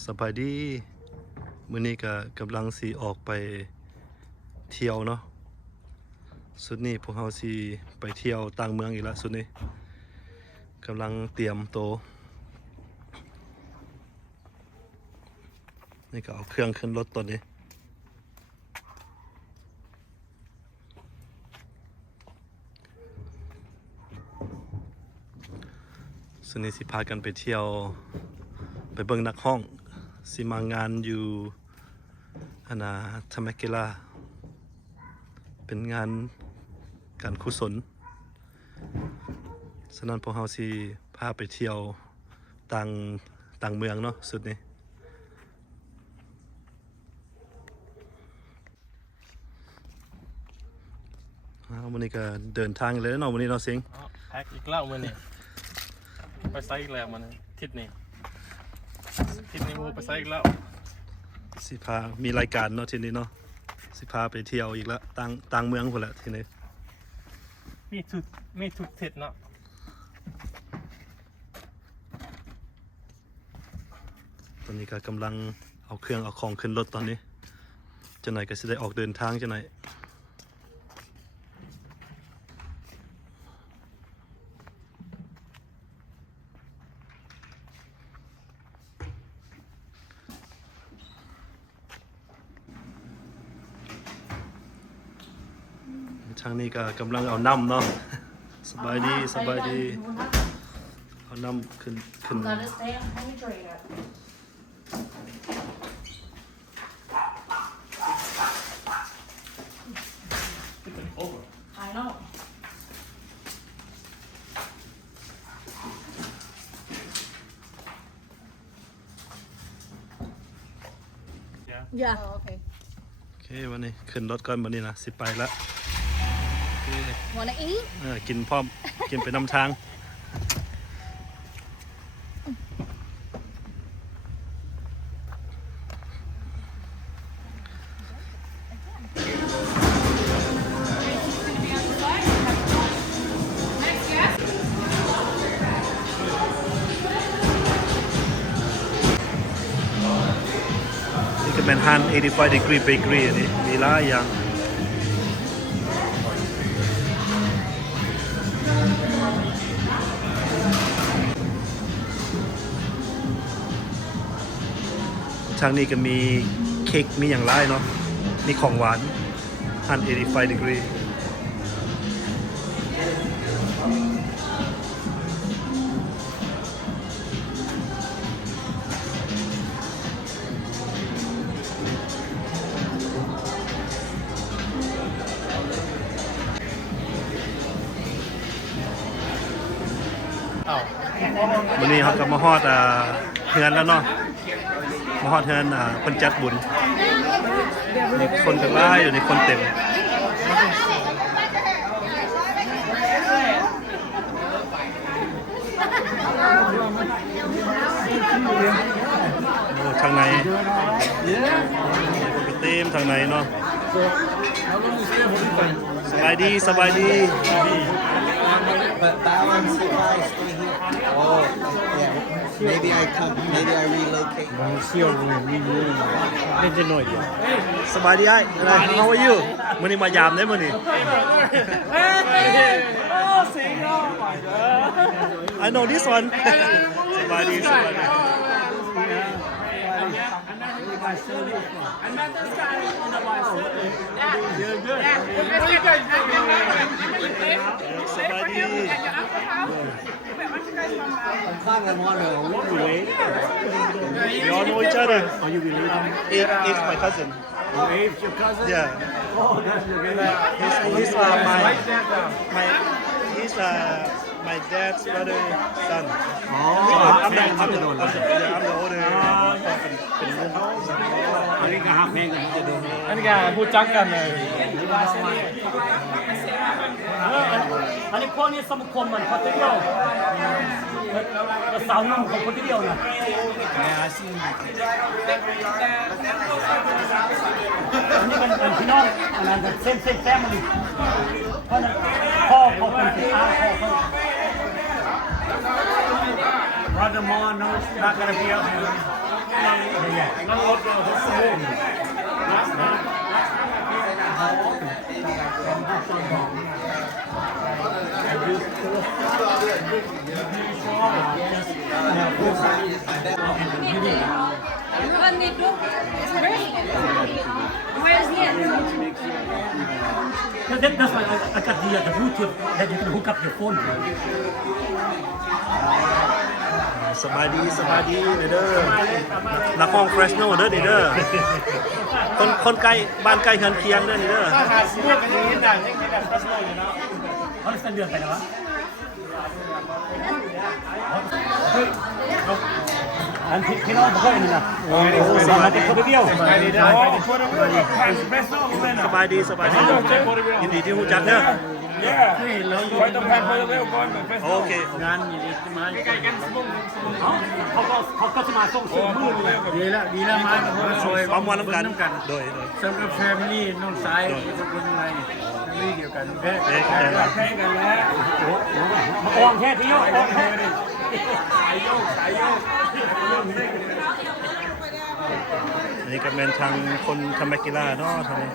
สบายดีมื้อนี้ก็กำลังสิออกไปเที่ยวเนาะสุดนี้พวกเราสิไปเที่ยวต่างเมืองอีกแล้วสุดนี้กำลังเตรียมโตนี่ก็เอาเครื่องขึ้นรถตอนนี้สุดนี้สิพากันไปเที่ยวไปเบิ่งนักห้องสิมางานอยู่ธรรมเกลาเป็นงานการกุศลฉะนั้นพวกเราสิพาไปเที่ยวต่างเมืองเนาะสุดนี้วันนี้ก็เดินทางเลยเนาะวันนี้เนาะสิงแพ็กอีกแล้วมื้อนี้ไปไสอีกแล้วมันทิศนี้ไปไสอีกแล้วสิพามีรายการเนาะทีนี้เนาะสิพาไปเที่ยวอีกแล้วต่างเมืองพุ่นแหละทีนี้มีทุกทิศเนาะตอนนี้ก็กำลังเอาเครื่องเอาของขึ้นรถตอนนี้จังไหนก็สิได้ออกเดินทางจังไหนทางนี้ก็กำลังเอาน้ำเนาะสบายดีเอาน้ำขึ้นI know. Yeah. Oh, okay. โอเควันนี้ขึ้นรถก่อนวันนี้นะสิไปแล้ว Wanna eat? กินพร้อม กินไปนำทางนี่ก็เป็นฮัน85 degree bakery อันนี้มีหลายอย่างทางนี้ก็มีเค้กมีอย่างไรเนาะมีของหวาน185 degree วันนี้เราก็มาฮอดเฮือนแล้วเนาะมาฮอดเฮือนคนจัดบุญมีคนกันหลายอยู่ในคนเต็มทางในเต็มทางในเนาะสบายดี But that one's supposed to stay here. Oh, yeah. Maybe I relocate.สบายดีไอ้อะไร How are you มื้อนี้มายามได้มื้อนี้ I know this one สบายดีAnd then this guy in the bicycle. You're good. Yeah. Really good. Somebody. I'm kind of wondering what you wait. We all know each other. Are you related? It's my cousin. Abe's your cousin? Yeah. Oh, that's your good. He's my dad's brother's son. Oh, I'm the older. อันนี้ก็ฮักเพลงกันจะดู อันนี้ก็ฮู้จักกันเลยอันนี้พวกนี้สมาคมมันพอเที่ยวสาวนุ่มของพอเที่ยวนะอันนี้เป็นพี่น้องอันนั้นเส้นแฟมิลี่เพราะนั้นพ่อเป็นอาพ่อ furthermore, no, it's not gonna be up here. Yeah. No, it's last time. Everyone need to. Where's he? That's why I got the Bluetooth that you can hook up your phone to. สบายดีเด้อนักห้องเฟรชโน่เด้อนี่เด้อคนใกล้บ้านใกล้เฮือนเคียงเด้อนี่เด้อ ถ้าหาซื้อกันอย่างนี้นะยังแบบพัสดุอยู่เนาะเขาจะเดือนไปแล้ววะเฮ้ยอันที่น้องบอกว่านี่นะโอ้โหสบายดีคนเดียวสบายดีเด้อสบายดียินดีที่รู้จักเด้อ ไปต้องแพนไปเร็วก่อน โอเค งานมีลิสต์มาใกล้ๆกันเขาก็จะมาส่งซื้อมือเลยดีแล้วมาช่วย ความวันน้ำกันโดย สำหรับแฟมิลี่น้องสายจะเป็นยังไงนี่เดียวกันแพ้ เอ๊ะ กันแล้วโอ้แค่ที่โยกแค่ดิสายโยก อันนี้ก็เป็นทางคนทำแมกกีฬาเนาะทางนี้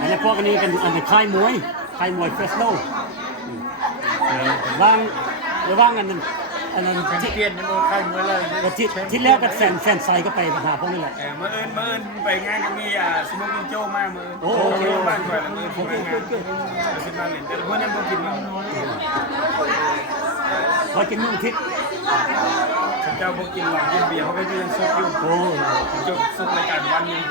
อันนี้พวกนี้เป็นอันค่ายมวยเฟสโน่ว่างอันนั้นที่เปลี่ยนในมือค่ายมวยเลยที่แล้วก็แซนไซก็ไปหาพวกนี้แหละเมื่อไปงานก็มีสมุกินโจ้มามือโอ้โหบ้านก่อนมือผมไปงานสิมาเล่นแต่พวกนั้นผมกิน เขากินนุ่งทิศ เจ้าพวกกินหลังกินเบียร์เขาก็ยืนซุกอยู่โอ้จบซุกรายการวันนึง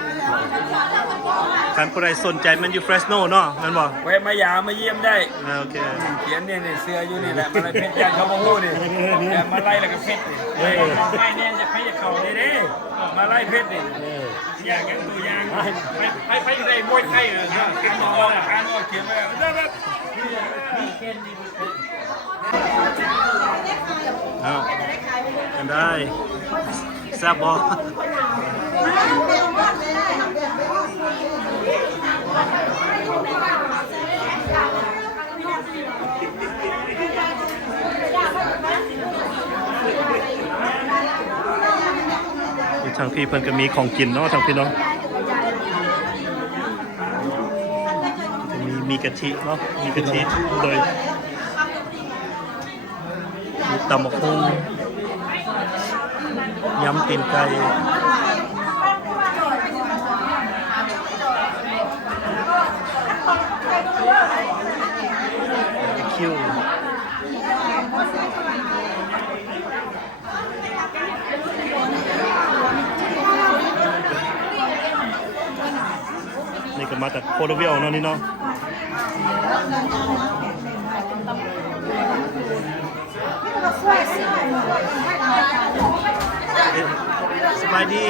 ท่านผู้ใดสนใจมันอยู่เฟรชโน่เนาะนั่นบอก แวะมายามาเยี่ยมได้ โอเค เขียนเนี่ยเสื้ออยู่นี่แหละมาไล่เพชรยันเขาบอกฮู้นี่มาไล่แล้วก็เพชรนี่ไล่เนี่ยจะให้เขาได้มาไล่เพชรนี่อย่างนั้นตัวอย่างไปอยู่ในมวยไทยเลยนะกินหมอการออกเขียนไว้เอากันได้แซ่บบอทางพี่เพิ่นก็มีของกินเนาะทางพี่เนาะมีกะทิเนาะมีกะทิโดยมีตำบักหุ่งยำตีนไก่คิวนี่ก็มาจากโคโลเวลเนาะนี่เนาะสบายดี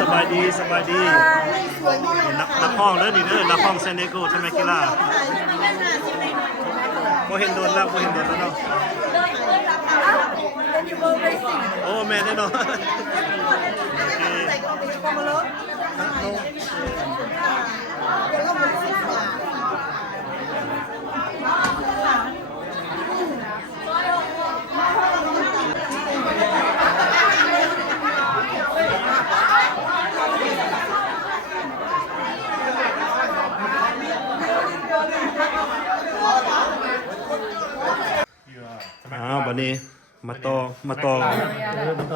สบายดีนักห้องเลยนี่เด้อนักห้องเซนเนโกทำไมกีฬาโมเห็นโดนแล้วเนาะโอ้แม่แน่นอนบัดนี้มาต่อมันต่อ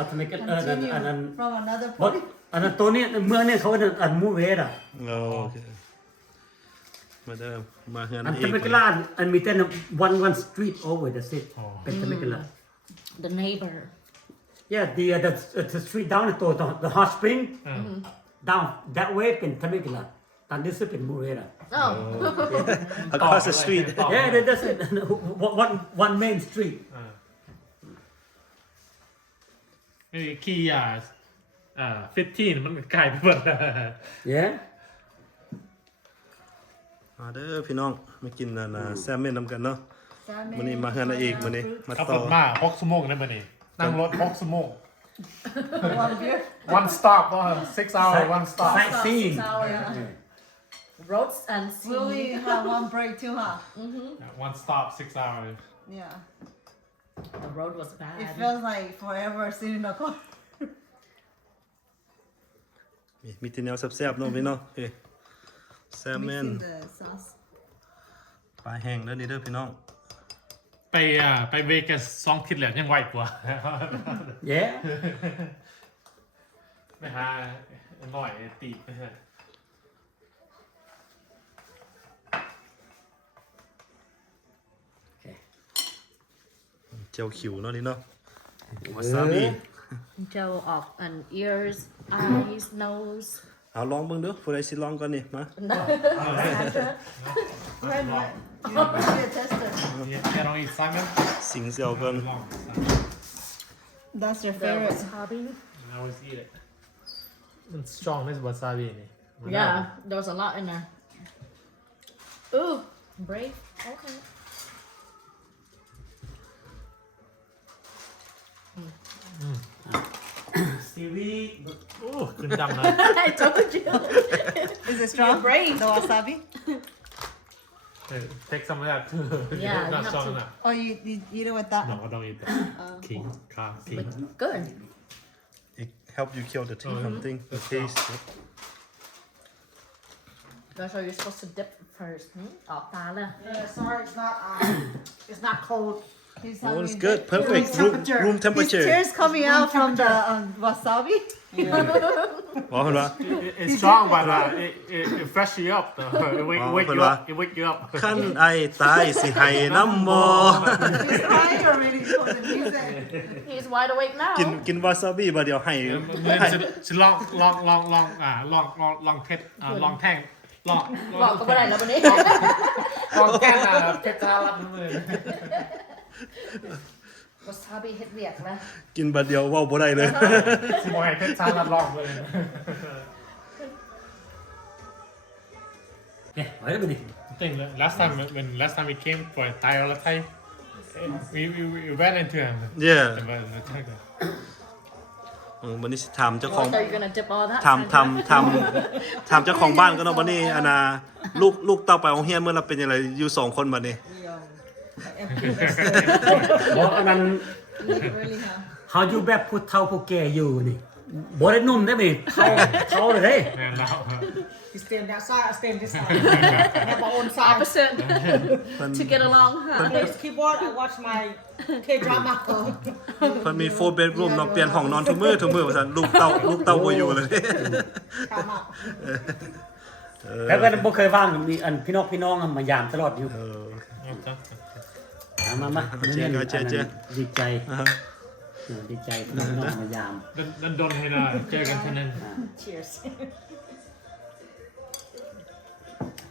ทำไมกันอันนั้นตัวนี้เมืองเนี่ยเขาอันมูเวสอ่ะโอเคมาเดิมมาเฮือนอันทำไมกันล่ะอันมีแต่one street over the city เป็นทำไมกันล่ะ The neighbor. Yeah, the street down the hot spring down that way เป็นทำไมกันล่ะตอนนี้ซึ่งเป็นมูเวสอ่ะ Oh. across the street Yeah, that's it. One main street. ขี่15มันกลายเป็นแบบ Yeah. มาเด้อพี่น้องมากินแซลมอนนำกันเนาะมื้อนี้มาเฮือนอาเอกมื้อนี้มา ขับ ต่ ร อ ถมา6ชั่วโมงได้มื้อนี้นั่งรถ6ชั่วโมง One beer. one stop 6 hour one stop Sightseeing. Roads and sea. Will we have one break too, huh? one stop 6 hours Yeah. The road was It bad. feels like forever sitting in the car. มีแต่แนวแซ่บๆเนาะพี่น้องเฮ้แซลมอน Mixing the sauce. ปลาแห้งเด้อนี่เด้อพี่น้อง ไปเวกัส2ทิศแล้วยังไวกว่า Yeah. ไปหาหน่อยตีไปเถอะ เจียวขิวเนาะนี่เนาะวาซาบิ Joe of and ears, eyes, nose. เอาลองเบิ่งเด้อผู้ใดสิลองก่อนนี่มา Right, right. You be a tester. แค่ลองอีกซักนะ สิงเซียวก่อน ลอง That's your The favorite. wasabi. I always eat it มัน strong ไม่ใช่วาซาบินี่ Yeah, there's a lot in there. Ooh, brave. Okay. Seaweed. โอ้ขึ้นดำนะ I told you. Is it strong? brave. The wasabi? take some of that too Yeah, you not have strong to. enough Or you eat it with that? no I don't eat that king king But good. It help you kill the something the taste That's how you're supposed to dip first. Off tala. Yeah, sorry, it's not cold. He's Oh, it's having good. the- Perfect. Room These temperature. tears coming out from the wasabi. บอกเพิ่นว่า it's strong but it fresh you up it wake you up it wake you up คันไอตายสิให้น้ำบ่ He's crying already for the music. He's wide awake now. กินวาซาบิบ่เดียวให้ จะลองเพชรลองแท่งลอง บอกก็ไม่ได้แล้ววันนี้ ลองแท่งเพชรชาลัดมือ Wasabi เฮ็ดเวียกนะ กินบัดเดียวเว้าบ่ได้เลย สิบ่ให้เพชรชาลัดลองเลย Yeah, wait a minute. I think last time we came for Thai or Thai we went into him Yeah แต่ว่า วันนี้สิถามเจ้าของ What are you gonna dip all that? ถามเจ้าของบ้านก็เนาะบัดนี้อันน่ะลูกเต้าไปโรงเรียนเมื่อเราเป็นจังไดอยู่2คนบัดนี้ บอกอันนั้น Really, huh? เฮาอยู่แบบผู้เฒ่าผู้แก่อยู่นี่บ่ได้นุ่มได้มั้ยเฒ่าเลยเด้ แม่นแล้ว You stand that side, I stand this side. I have my own side. Opposite. To get along, I huh? play this keyboard, I watch my K-drama. เพิ่นมี4 bedroom เนาะเปลี่ยนห้องนอนทุกมื้อว่าซั่นลูกเต้าบ่อยู่เลย Come out. แล้วก็บ่เคยว่างมีอันพี่น้องมายามตลอดอยู่มาดีใจดีใจพี่น้องมายาม ดนให้นะเจอกันเท่านั้น Cheers.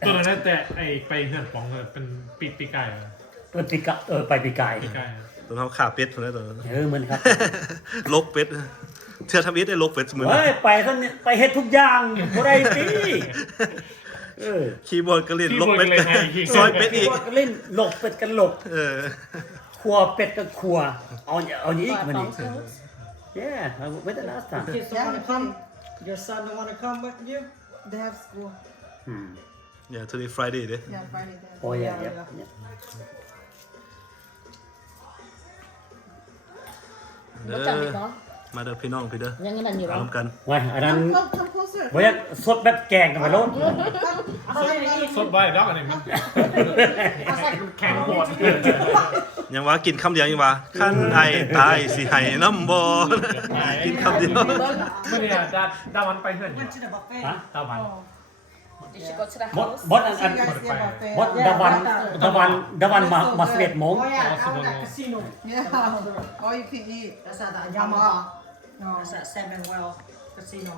ตัวนั้นแต่ไอ้ไปเฮือนป๋องเป็นปีกไก่ ไปปีกาย ปีไก่ ตัวเฮาขาเป็ดพุ่นแหละตัว เหมือนครับ ลกเป็ดเทื่อทำอิฐได้ลกเป็ดเสมอ เฮ้ยไปซั่นไปเฮ็ดทุกอย่างบ่ได้ติคีย์บอร์ดก็เล่นลกเป็ดซอยเป็ดอีก ก็เล่นหลบเป็ดกันหลบ ครัวเป็ดกับครัวเอาอีก What, มื้อนี้ bump Yeah, with the last time. Kids don't want to come. Your son don't want to come with you. They have school. Yeah today Friday เด้ Yeah, Friday. They have Oh yeah, Yeah, yeah. What time is it? มาเด้อพี่น้องพี่เด้อ ยังนั่นอยู่เหรอ ร่วมกัน ไว้อันนั้น Come closer. บ่อยากสดแบบแกงกันไปโลด สดใบดอกอันนี้มันแข็งปวด ยังว่ากินคำเดียวยังว่าคันไอตายสิให้น้ำบ่กินคำเดียว ไม่เนี่ยดาวันไปเฮือนอยู่ Went to the buffet. ฮะ ดาวัน Did she go to the บด house? บดอัน You guys get buffet. บดดาวันมา11 โมง Oh yeah, that was at casino. Yeah. All you can eat. That's at the Yamaha. That's at Salmon Well Casino.